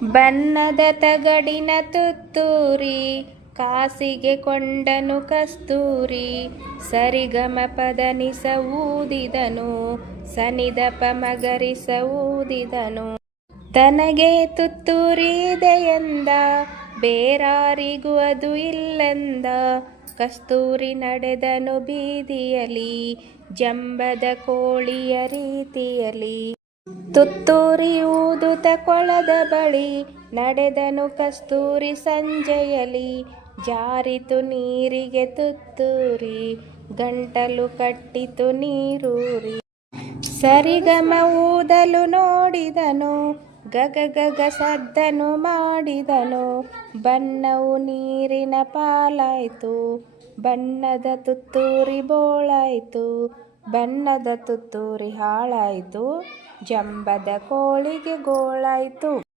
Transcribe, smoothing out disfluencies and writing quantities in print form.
ಬಣ್ಣದ ತಗಡಿನ ತುತ್ತೂರಿ ಕಾಸಿಗೆ ಕೊಂಡನು ಕಸ್ತೂರಿ. ಸರಿಗಮ ಪದನಿಸ ಊದಿದನು ಸನಿದಪ ಮಗರಿಸ ಊದಿದನು. ತನಗೆ ತುತ್ತೂರಿ ಇದೆಯೆಂದ ಬೇರಾರಿಗೂ ಅದು ಇಲ್ಲೆಂದ. ಕಸ್ತೂರಿ ನಡೆದನು ಬೀದಿಯಲಿ ಜಂಬದ ಕೋಳಿಯ ರೀತಿಯಲಿ. ತುತ್ತೂರಿ ಊದುತ ಕೊಳದ ಬಳಿ ನಡೆದನು ಕಸ್ತೂರಿ ಸಂಜೆಯಲಿ. ಜಾರಿತು ನೀರಿಗೆ ತುತ್ತೂರಿ ಗಂಟಲು ಕಟ್ಟಿತು ನೀರೂರಿ. ಸರಿಗಮ ಊದಲು ನೋಡಿದನು ಗಗ ಗಗ ಸದ್ದನು ಮಾಡಿದನು. ಬಣ್ಣವು ನೀರಿನ ಪಾಲಾಯ್ತು ಬಣ್ಣದ ತುತ್ತೂರಿ ಬೋಳಾಯ್ತು. ಬಣ್ಣದ ತುತ್ತೂರಿ ಹಾಳಾಯ್ತು ಜಂಬದ ಕೋಳಿಗೆ ಗೋಳಾಯ್ತು.